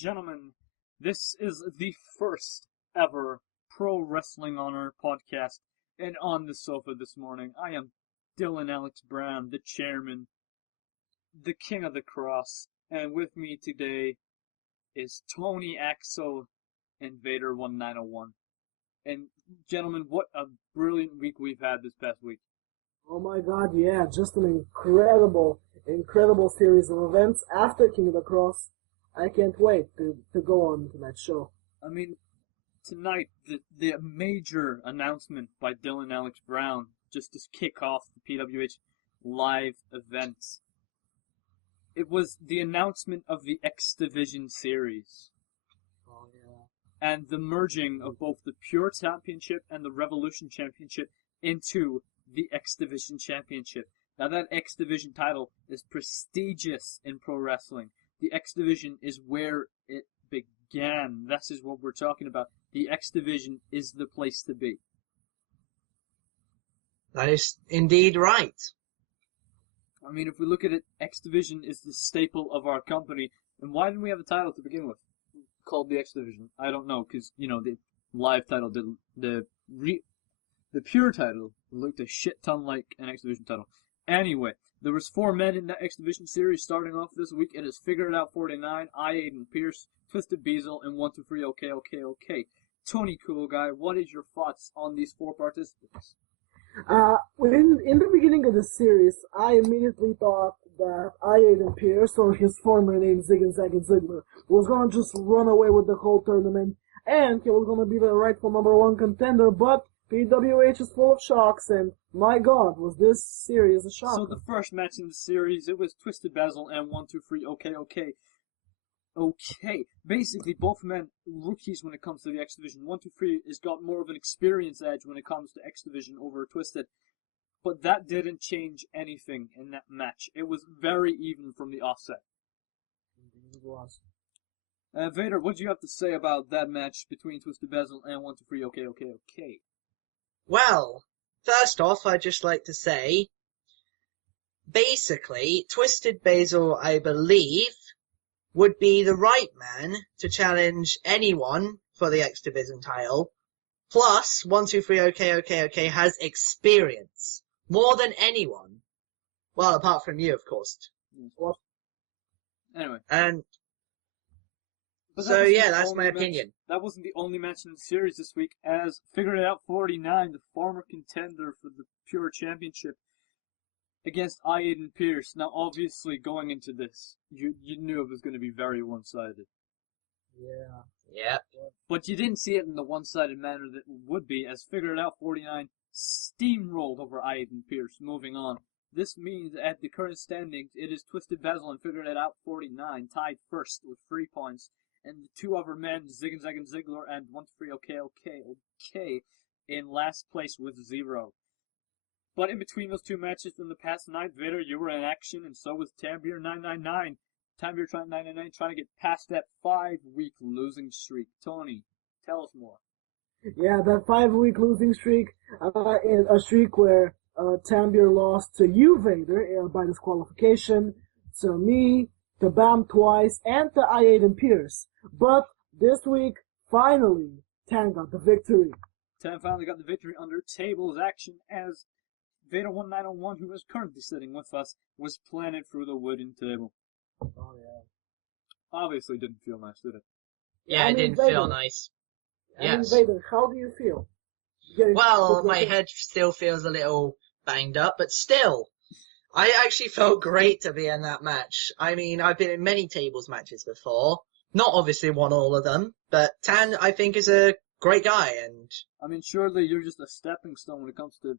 gentlemen, this is the first ever Pro Wrestling Honor podcast, and on the sofa this morning, I am DylanAlexBrown, the chairman, the king of the cross, and with me today is Tonicoolguy and Vader1901. And gentlemen, what a brilliant week we've had this past week. Oh my god, yeah, just an incredible series of events after King of the Cross. I can't wait to go on to that show. I mean, tonight, the major announcement by DylanAlexBrown just to kick off the PWH live events. It was the announcement of the X Division series. Oh yeah. And the merging of both the Pure Championship and the Revolution Championship into the X Division Championship. Now that X Division title is prestigious in pro wrestling. The X Division is where it began. This is what we're talking about. The X Division is the place to be. That is indeed right. I mean, if we look at it, X Division is the staple of our company. And why didn't we have a title to begin with called the X Division? I don't know, because, you know, the live title, the pure title looked a shit ton like an X Division title. Anyway, there was 4 men in that X Division series starting off this week. It is Figured Out 49, Aiden Pierce, Twisted Beazle, and 123 OK. Tonicoolguy, what is your thoughts on these 4 participants? In the beginning of the series, I immediately thought that Aiden Pierce, or his former name Ziggler, was gonna just run away with the whole tournament, and he was gonna be the rightful #1 contender, but PWH is full of shocks, and my god, was this series a shock. So the first match in the series, it was Twisted Beazle and 123 OK. Okay, basically both men rookies when it comes to the X Division. 123 has got more of an experience edge when it comes to X Division over Twisted, but that didn't change anything in that match. It was very even from the offset. It was. Vader, what do you have to say about that match between Twisted Beazle and 123 OK? Well, first off, I'd just like to say, basically, Twisted Beazle, I believe, would be the right man to challenge anyone for the X Division title. Plus, 123 OK has experience. More than anyone. Well, apart from you, of course. Well, anyway. And but so, yeah, that's my opinion. That wasn't the only match in the series this week, as Figured It Out 49, the former contender for the Pure Championship, against Aiden Pierce. Now, obviously, going into this, you knew it was going to be very one-sided. Yeah. Yeah. But you didn't see it in the one-sided manner that it would be, as Figured It Out 49 steamrolled over Aiden Pierce. Moving on. This means at the current standings, it is Twisted Beazle and Figured It Out 49 tied first with 3 points, and the 2 other men, Ziggler and 123 OK, in last place with 0. But in between those 2 matches in the past night, Vader, you were in action, and so was Tambier999. Tambier999 trying to get past that 5-week losing streak. Tony, tell us more. Yeah, that 5-week losing streak, a streak where Tambier lost to you, Vader, by disqualification, to me, to Bam twice, and to Aiden Pierce. But this week, finally, Tam got the victory. Tam finally got the victory under tables action as Vader1901, who is currently sitting with us, was planted through the wooden table. Oh, yeah. Obviously didn't feel nice, did it? Yeah, it didn't feel nice. Yes. Vader, how do you feel? Well, my head still feels a little banged up, but still, I actually felt great to be in that match. I mean, I've been in many tables matches before. Not obviously won all of them, but Tan, I think, is a great guy, and... I mean, surely you're just a stepping stone when it comes to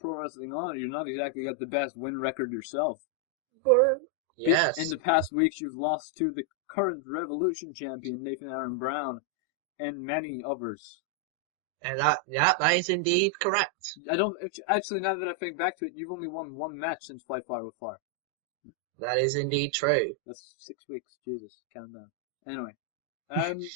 Pro Wrestling Honor. You're not exactly got the best win record yourself. Yes. In the past weeks, you've lost to the current Revolution champion, Nathan Aaron Brown, and many others. And that is indeed correct. Actually, now that I think back to it, you've only won 1 match since Fight Fire with Fire. That is indeed true. That's 6 weeks. Jesus, count down. Anyway,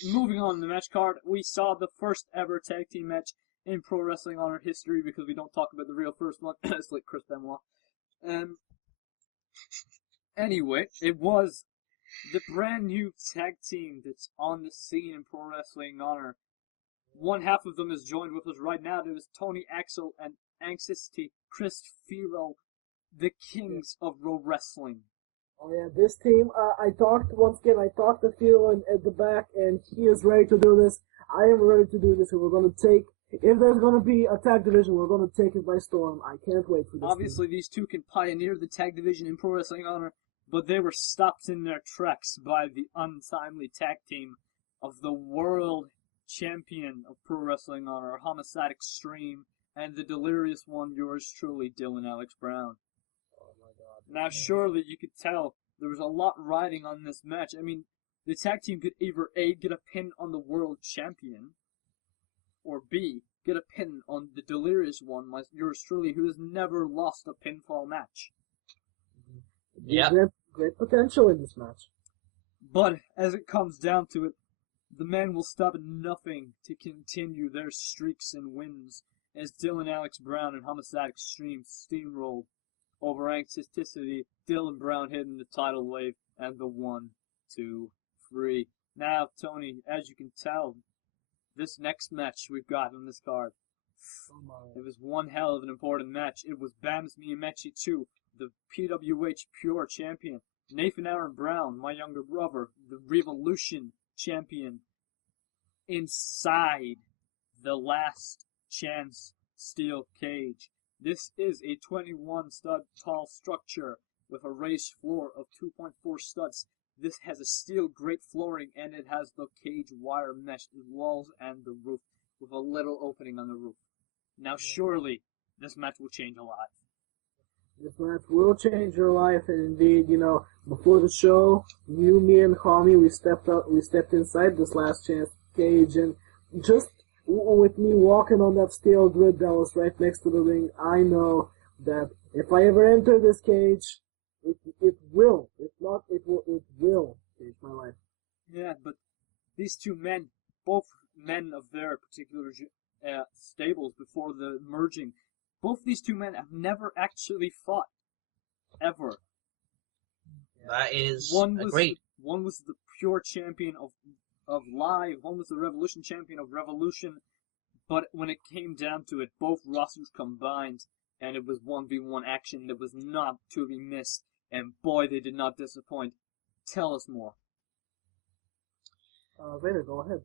moving on the match card, we saw the first ever tag team match in Pro Wrestling Honor history because we don't talk about the real first one. It's like Chris Benoit. Anyway, it was The brand new tag team that's on the scene in Pro Wrestling Honor. One half of them is joined with us right now. There is Tony Axel and Anxiously Chris Firo, the kings of Road Wrestling. Oh yeah, this team, I talked to Phil at the back, and he is ready to do this. I am ready to do this, and we're going to take, if there's going to be a tag division, we're going to take it by storm. I can't wait for this. Obviously, these two can pioneer the tag division in Pro Wrestling Honor, but they were stopped in their tracks by the untimely tag team of the world champion of Pro Wrestling Honor, Homicide Extreme, and the delirious one, yours truly, DylanAlexBrown. Oh my god. Now, surely you could tell there was a lot riding on this match. I mean, the tag team could either A, get a pin on the world champion, or B, get a pin on the delirious one, yours truly, who has never lost a pinfall match. Yeah. Great potential in this match. But as it comes down to it, the men will stop at nothing to continue their streaks and wins as DylanAlexBrown and Homicide Extreme steamrolled over Anxiously, Dylan Brown hitting the tidal wave, and the 1, 2, 3. Now, Tony, as you can tell, this next match we've got on this card, it was one hell of an important match. It was Bams Miyamechi 2, the PWH Pure Champion, Nathan Aaron Brown, my younger brother, the Revolution Champion, inside the Last Chance steel cage. This is a 21 stud tall structure with a raised floor of 2.4 studs. This has a steel grate flooring, and it has the cage wire mesh walls and the roof with a little opening on the roof. Now surely this match will change a lot. This match will change your life, and indeed, before the show, you, me, and Homie, we stepped inside this Last Chance cage, and just with me walking on that steel grid that was right next to the ring, I know that if I ever enter this cage, it will change my life. Yeah, but these two men, both men of their particular stables before the merging, both these two men have never actually fought, ever. That is agreed. One was the pure champion of Live, one was the Revolution champion of Revolution, but when it came down to it, both rosters combined, and it was 1v1 action that was not to be missed, and boy, they did not disappoint. Tell us more. Vader, go ahead.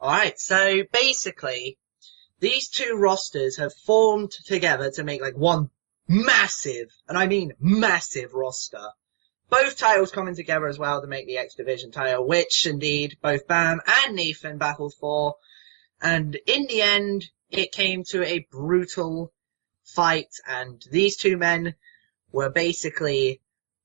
Alright, so basically, these two rosters have formed together to make like one massive, and I mean massive roster. Both titles coming together as well to make the X Division title, which indeed both Bam and Nathan battled for. And in the end, it came to a brutal fight, and these two men were basically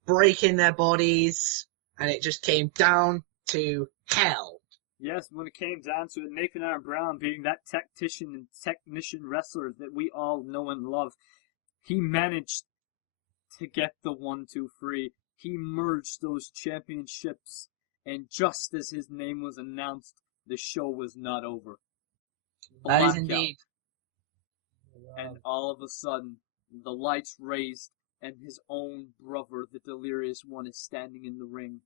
breaking their bodies, and it just came down to hell. Yes, when it came down to it, Nathan Aaron Brown being that tactician and technician wrestler that we all know and love, he managed to get the 1-2-3. He merged those championships, and just as his name was announced, the show was not over. That is indeed. And all of a sudden, the lights raised, and his own brother, the Delirious One, is standing in the ring.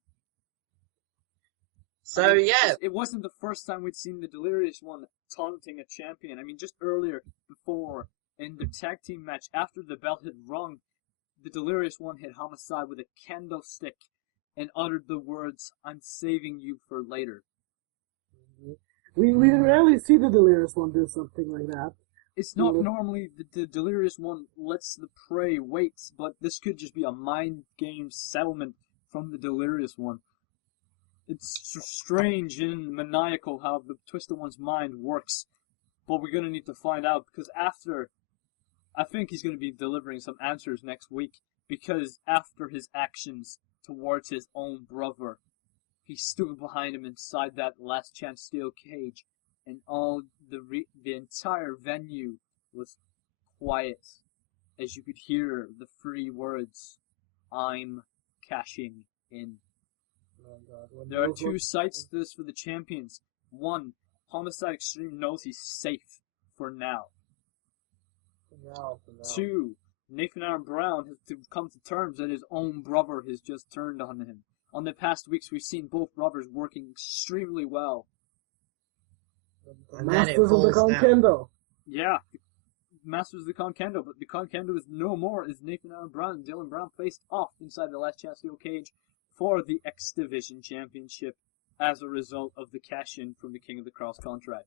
So, yeah. It wasn't the first time we'd seen the Delirious One taunting a champion. I mean, just earlier, before, in the tag team match, after the bell had rung, the Delirious One hit Homicide with a candlestick and uttered the words, "I'm saving you for later." We rarely see the Delirious One do something like that. It's not normally the Delirious One lets the prey wait, but this could just be a mind game settlement from the Delirious One. It's strange and maniacal how the Twisted One's mind works, but we're going to need to find out, because I think he's going to be delivering some answers next week, because after his actions towards his own brother, he stood behind him inside that Last Chance steel cage, and all the entire venue was quiet, as you could hear the three words, "I'm cashing in." Oh, God. There are two sides to this for the champions. One, Homicide Extreme knows he's safe for now. Two, Nathan Aaron Brown has to come to terms that his own brother has just turned on him. On the past weeks, we've seen both brothers working extremely well. And then it Masters of the falls down. Concendo. Yeah, Masters of the Concendo, but the Concendo is no more as Nathan Aaron Brown and Dylan Brown faced off inside the Last Chance Steel Cage for the X Division Championship as a result of the cash-in from the King of the Cross contract.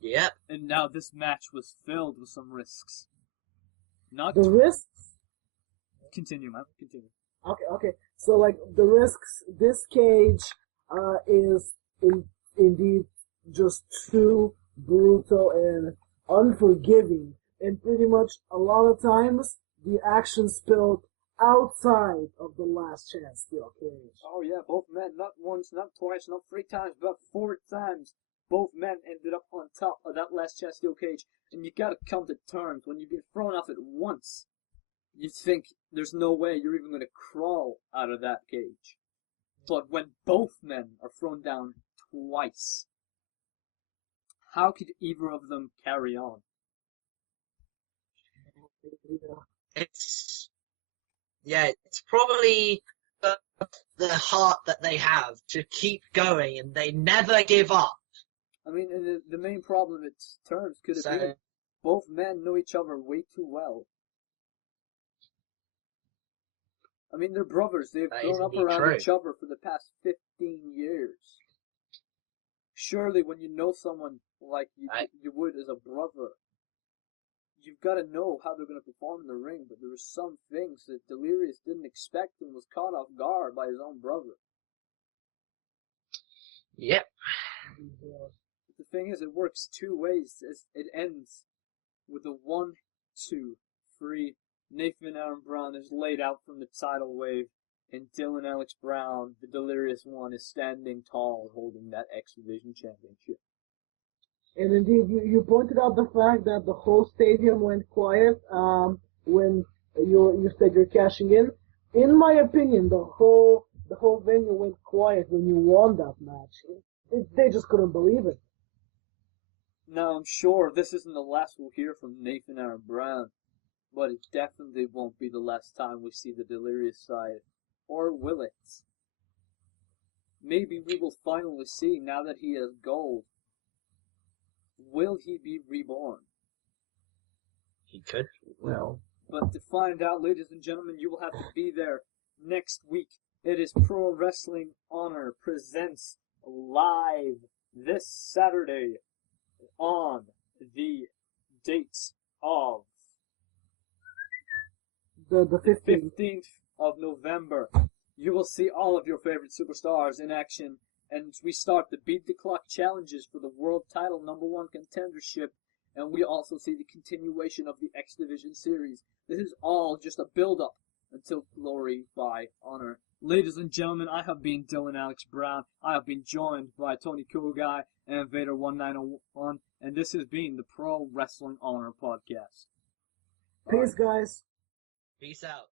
Yep. And now this match was filled with some risks. Not The risks? Continue, man. Continue. Okay. So, like, the risks, this cage, is indeed just too brutal and unforgiving. And pretty much a lot of times, the action spilled outside of the Last Chance Steel Cage. Oh yeah, both men, not once, not twice, not 3 times, but 4 times. Both men ended up on top of that Last Chance Steel Cage. And you gotta come to terms, when you've been thrown off it once, you think there's no way you're even gonna crawl out of that cage. But when both men are thrown down twice, how could either of them carry on? It's probably the heart that they have to keep going, and they never give up. I mean, and the main problem at terms could have So- been both men know each other way too well. I mean, they're brothers. They've That grown is up indeed around true. each other for the past 15 years. Surely when you know someone like you would as a brother, you've got to know how they're going to perform in the ring, but there were some things that Delirious didn't expect and was caught off guard by his own brother. Yep. But the thing is, it works 2 ways. It ends with a 1, 2, 3. Nathan Aaron Brown is laid out from the tidal wave, and DylanAlexBrown, the Delirious One, is standing tall holding that X Division Championship. And indeed, you pointed out the fact that the whole stadium went quiet when you said you're cashing in. In my opinion, the whole venue went quiet when you won that match. They just couldn't believe it. Now, I'm sure this isn't the last we'll hear from Nathan Aaron Brown, but it definitely won't be the last time we see the Delirious side. Or will it? Maybe we will finally see, now that he has gold, will he be reborn? He could. Well. But to find out, ladies and gentlemen, you will have to be there next week. It is Pro Wrestling Honor presents live this Saturday on the date of The 15th. 15th of November. You will see all of your favorite superstars in action, and we start the Beat the Clock challenges for the world title #1 contendership, and we also see the continuation of the X Division series. This is all just a build-up until Glory by Honor. Ladies and gentlemen, I have been DylanAlexBrown. I have been joined by Tonicoolguy and Vader1901, and this has been the Pro Wrestling Honor Podcast. Peace, guys. Peace out.